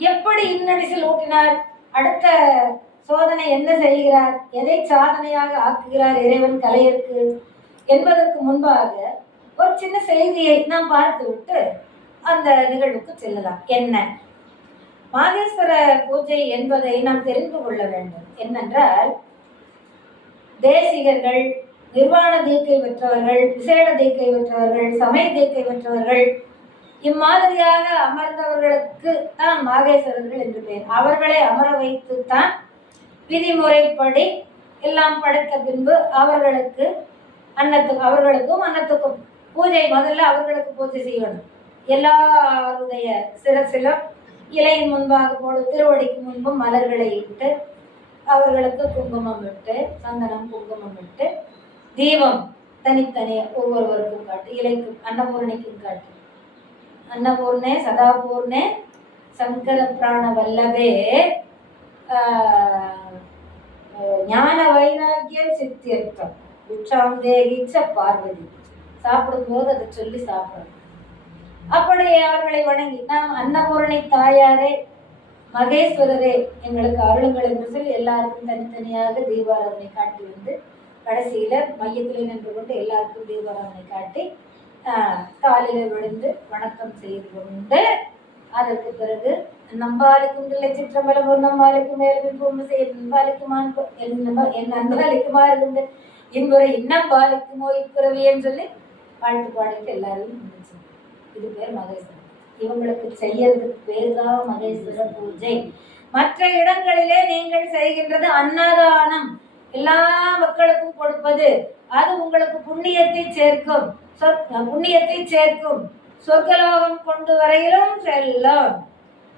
எப்படி இன்னடிசில் ஊட்டினார், அடுத்த சோதனை என்ன செய்கிறார், எதை சாதனையாக ஆக்குகிறார் இறைவன் கலையருக்கு என்பதற்கு முன்பாக ஒரு சின்ன செய்தியை நாம் பார்த்துவிட்டு அந்த நிகழ்வுக்கு செல்லலாம். என்ன மாகேஸ்வர பூஜை என்பதை நாம் தெரிந்து கொள்ள வேண்டும். என்னென்றால், தேசிகர்கள், நிர்வாண தீக்கை பெற்றவர்கள், விசேட தீக்கை பெற்றவர்கள், சமய தீக்கை பெற்றவர்கள், இம்மாதிரியாக அமர்ந்தவர்களுக்கு தான் மாகேஸ்வரர்கள் என்று பெயர். அவர்களை அமர வைத்து தான் விதிமுறைப்படி எல்லாம் படைத்த பின்பு அவர்களுக்கும் அன்னத்துக்கும் பூஜை, முதல்ல அவர்களுக்கு பூஜை செய்யணும். எல்லாருடைய சிரசிலும் இலையின் முன்பாக போடு, திருவடிக்கு முன்பும் மலர்களை இட்டு, அவர்களுக்கு குங்குமம் விட்டு, சந்தனம் குங்குமம் விட்டு, தீபம் தனித்தனி ஒவ்வொருவருக்கும் காட்டு, இலைக்கும் அன்னபூரணிக்கும் காட்டு. அன்னபூர்ணே சதாபூர்ணே சங்கர பிராண வல்லபே ஞான வைராக்கியம் சித்தியர்த்தம் உற்சாம் தேகிச்ச பார்வதி. சாப்பிடும்போது அதை சொல்லி சாப்பிடணும். அப்படி அவர்களை வணங்கி நாம் அன்னபூரணி தாயாரே, மகேஸ்வரரே எங்களுக்கு அருளுங்கள் என்று சொல்லி எல்லாருக்கும் தனித்தனியாக தீபாராதனை காட்டி வந்து கடைசியில மையத்தில் நின்று கொண்டு எல்லாருக்கும் தீபாராதனை காட்டி காலில் விழுந்து வணக்கம் செய்து கொண்டு, அதற்கு பிறகு நம்பாலிக்கும் இல்லை சிற்றம்பலம் ஒரு நம்பாலிக்கும் மேலும் பூமி செய்ய நம்பாலிக்குமான் என் அன்பாலிக்குமா இருந்து இன்புரை இன்னம் பாலிக்குமோ இப்பிறவின்னு சொல்லி வாழ்த்து பாடிட்டு எல்லாரையும் முடிச்சு. இது பேர் மகேஸ்வரன். இவங்களுக்கு செய்யறதுக்கு பேர் தான் மகேஸ்வர பூஜை. மற்ற இடங்களிலே நீங்கள் செய்கின்றது அன்னதானம், எல்லா மக்களுக்கும் கொடுப்பது. அது உங்களுக்கு புண்ணியத்தை சேர்க்கும், புண்ணியத்தை சேர்க்கும். சொர்க்கலோகம் கொண்டு வரையிலும் செல்லும்.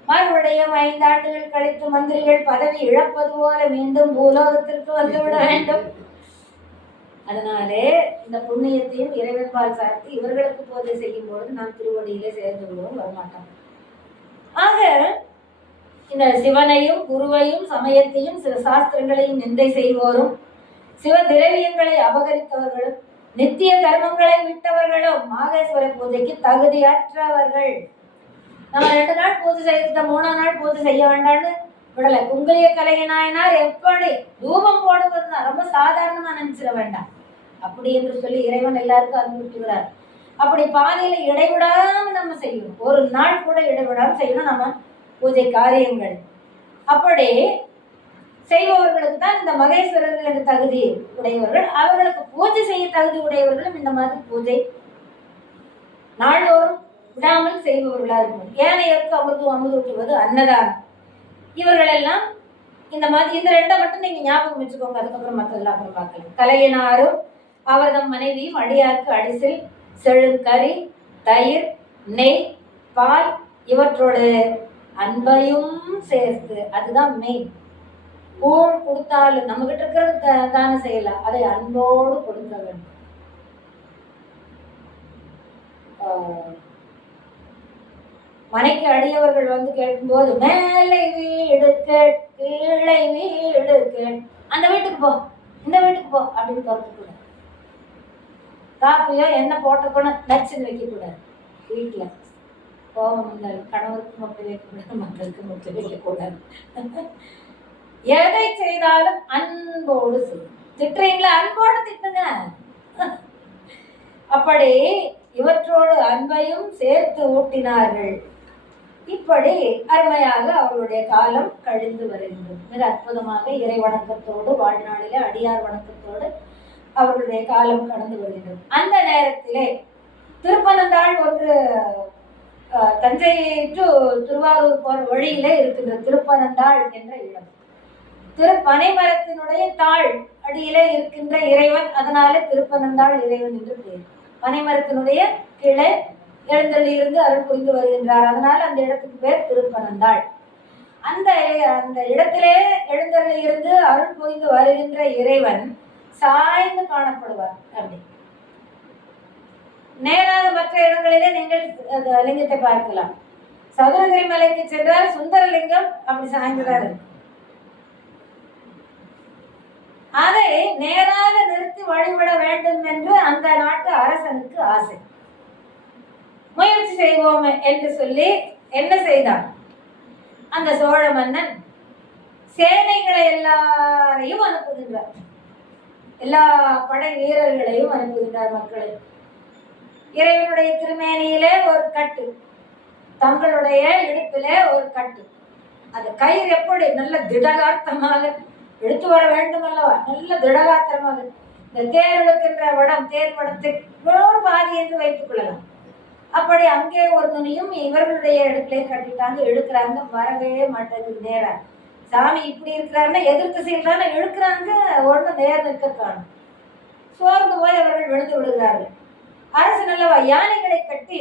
மறுபடியும் 5 ஆண்டுகள் கழித்து மந்திரிகள் பதவி இழப்பது போல மீண்டும் பூலோகத்திற்கு வந்துவிட வேண்டும். அதனாலே இந்த புண்ணியத்தையும் இறைவன் பால் சார்த்தி இவர்களுக்கு பூஜை செய்யும் பொழுது நாம் திருவடியிலே சேர்ந்து விடுவோம், வரமாட்டோம். ஆக இந்த சிவனையும் குருவையும் சமயத்தையும் சில சாஸ்திரங்களையும் நிந்தை செய்வோரும், சிவ திரவியங்களை அபகரித்தவர்களும், நித்திய கர்மங்களை விட்டவர்களும் மாகேஸ்வர பூஜைக்கு தகுதியற்றவர்கள். நம்ம 2 நாள் பூஜை செய்த 3ஆம் நாள் பூஜை செய்ய வேண்டாம்னு விடலை. குங்கலிய கலைய நாயனார் எப்படி தூபம் போடுவதுதான் ரொம்ப சாதாரணமா நினைச்சிட வேண்டாம். அப்படி என்று சொல்லி இறைவன் எல்லாருக்கும் அனுப்பிவிட்டுகிறார். அப்படி பாதையில இடைவிடாம நம்ம செய்யணும். ஒரு நாள் கூட இடைவிடாம செய்யணும் நம்ம பூஜை காரியங்கள். அப்படி செய்பவர்களுக்கு தான் இந்த மகேஸ்வரர்கள் என்ற தகுதி உடையவர்கள். அவர்களுக்கு பூஜை செய்ய தகுதி உடையவர்களும் இந்த மாதிரி பூஜை நாள்தோறும் விடாமல் செய்பவர்களா இருக்கும். ஏனையருக்கு அமுதூட்டுவது அன்னதானம். இவர்கள் எல்லாம் இந்த மாதிரி இந்த 2 மட்டும் நீங்க ஞாபகம் வச்சுக்கோங்க. அதுக்கப்புறம் மற்றதெல்லாம் அப்புறம் பார்க்கலாம். கலையினாரும் அவர்தம் மனைவியும் அடியாருக்கு அடிசில் செழுங்கறி, தயிர், நெய், பால் இவற்றோடு அன்பையும் சேர்த்து, அதுதான் மெயின். கூழ் கொடுத்தாலும் நம்ம கிட்ட இருக்கிறது தானே செய்யலாம், அதை அன்போடு கொடுக்க வேண்டும். மனைக்கு அடியவர்கள் வந்து கேட்கும்போது மேலை வீடு கேட் கீழே வீடு கேட், அந்த வீட்டுக்கு போ இந்த வீட்டுக்கு போ அப்படின்னு துறக்கக்கூடாது. காப்பியோ என்ன போட்டக்கூட நச்சுன்னு வைக்கக்கூடாது. வீட்டில் கோபம் வந்தாலும் கணவருக்கு முட்டை வைக்கக்கூடாது, மக்களுக்கு முட்டை வைக்கக்கூடாது. எதை செய்தாலும் அன்போடு செய்யும். திட்டுறீங்களா, அன்போடு திட்டுங்க. அப்படி இவற்றோடு அன்பையும் சேர்த்து ஊட்டினார்கள். இப்படி அருமையாக அவர்களுடைய காலம் கழிந்து வருகின்றது. மிக அற்புதமாக இறை வணக்கத்தோடு வாழ்நாளிலே அடியார் வணக்கத்தோடு அவர்களுடைய காலம் கடந்து வருகின்றது. அந்த நேரத்திலே திருப்பனந்தாள் ஒன்று தஞ்சை டு திருவாரூர் போற வழியிலே இருக்கின்ற திருப்பனந்தாள் என்ற இடம். பனைமரத்தினுடைய தாள் அடியிலே இருக்கின்ற இறைவன், அதனால திருப்பனந்தாள் இறைவன் என்று பெயர். பனைமரத்தினுடைய கீழே எழுந்தள்ளி இருந்து அருள் புரிந்து வருகின்றார். அதனால அந்த இடத்துக்கு பேர் திருப்பனந்தாள். அந்த இடத்திலே எழுந்தள்ளி இருந்து அருள் புரிந்து வருகின்ற இறைவன் சாய்ந்து காணப்படுவார். அப்படி நேராக மற்ற இடங்களிலே நீங்கள் லிங்கத்தை பார்க்கலாம். சதுரகிரி மலைக்கு சென்றால் சுந்தரலிங்கம் அப்படி சாய்ந்துதான் இருக்கு. அதை நேராக நிறுத்தி வழிபட வேண்டும் என்று அந்த நாட்டு அரசனுக்கு ஆசை. முயற்சி செய்வோம் என்று சொல்லி என்ன செய்தான், அந்த சோழ மன்னன் சேனைகளை எல்லாரையும் அனுப்புகின்றார், எல்லா படை வீரர்களையும் அனுப்புகின்றார். மக்களை இறைவனுடைய திருமேனியிலே ஒரு கட்டு, தங்களுடைய இடுப்பிலே ஒரு கட்டு. அந்த கயிறு எப்படி நல்ல திடகாத்தமாக எடுத்து வர வேண்டும் அல்லவா, நல்ல திடகாத்திரமாக. இந்த தேர் எடுக்கின்ற வடம், தேர் வடத்தை பாதி என்று வைத்துக் கொள்ளலாம். அப்படி அங்கே ஒரு துணியும் இவர்களுடைய இடத்துல கட்டிட்டாங்க, எடுக்கிறாங்க, வரவே மாட்டேங்குது. நேரா சாமி இப்படி இருக்கிறாருன்னா எதிர் திசையில் தானே எடுக்கிறாங்க, ஒண்ணு நேர் நிற்கத்தான். சோர்ந்து போய் அவர்கள் விழுந்து விடுகிறார்கள். அரசு நல்லவா யானைகளை கட்டி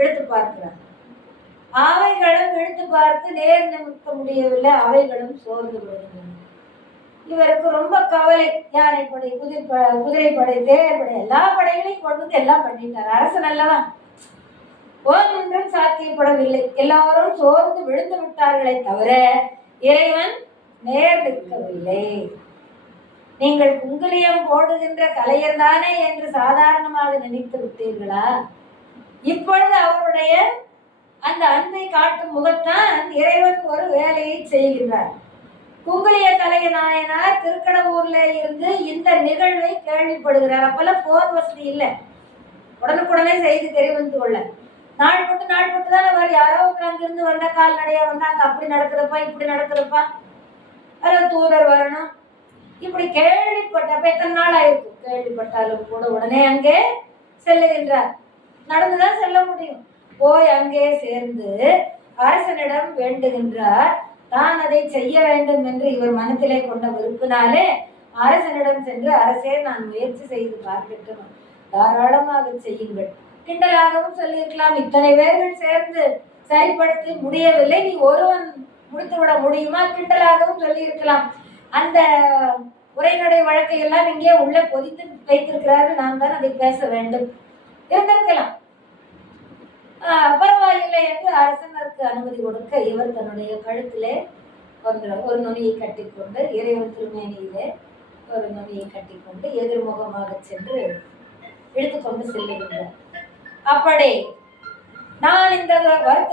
எடுத்து பார்க்கிறார். அவைகளும் எடுத்து பார்த்து நேர் நிமித்த முடியவில்லை, அவைகளும் சோர்ந்து விடுகின்றன. இவருக்கு ரொம்ப கவலை. யானைப்படை, குதிரைப்படை, தேர்ப்படை, எல்லா படைகளையும் கொண்டு வந்து எல்லாம் பண்ணிட்டார். அரசன் அல்லவா, ஒன்றும் சாத்தியப்படவில்லை. எல்லாரும் சோர்ந்து விழுந்து விட்டார்களே தவிர இறைவன் நேர் நிற்கவில்லை. நீங்கள் குங்குலியம் போடுகின்ற கலையர் தானே என்று சாதாரணமாக நினைத்து விட்டீர்களா? இப்பொழுது அவருடைய அந்த அன்பை காட்டும் முகத்தான் இறைவன் ஒரு வேலையை செய்கின்றார். குங்குலிய கலைய நாயனார் திருக்கடவுர்ல இருந்து இந்த நிகழ்வை கேள்விப்படுகிறார். அப்பெல்லாம் போன் வசதி இல்லை, உடனுக்குடனே செய்தி தெரிவித்து கொள்ள நாள்பட்டு தானே வர. யாரோ அங்கிருந்து வந்தா கால்நடையா வந்தாங்க, அப்படி நடக்குதுப்பா இப்படி நடக்குதுப்பா, அதாவது தூதர் வரணும், இப்படி கேள்விப்பட்டப்ப எத்தனை நாள் ஆயிருக்கும். கேள்விப்பட்டாலும் கூட உடனே அங்கே செல்லுகின்றார். நடந்துதான் செல்ல முடியும். போய் அங்கே சேர்ந்து அரசனிடம் வேண்டுகின்றார். தான் அதை செய்ய வேண்டும் என்று இவர் மனத்திலே கொண்ட விருப்பினாலே அரசனிடம் சென்று, அரசே நான் முயற்சி செய்து பார்க்கட்டும், தாராளமாக செய்யுங்கள். கிண்டலாகவும் சொல்லியிருக்கலாம், இத்தனை பேர்கள் சேர்ந்து சரிப்படுத்தி முடியவில்லை, நீ ஒருவன் முடித்துவிட முடியுமா, கிண்டலாகவும் சொல்லியிருக்கலாம். அந்த உரைநடை வழக்கை எல்லாம் இங்கே உள்ள பொதித்து வைத்திருக்கிறார்கள், நாம் தான் அதை பேச வேண்டும் இருந்திருக்கலாம். பரவாயில்லை என்று அரசனருக்கு அனுமதி கொடுக்க இவர் தன்னுடைய கழுத்திலே ஒரு நுனியை கட்டிக்கொண்டு, இறைவன் திருமேனியிலே ஒரு நுனியை கட்டிக்கொண்டு எதிர்முகமாக சென்று இழுத்துக்கொண்டு செல்லுகின்றார். அப்படி நான் இந்த வருத்த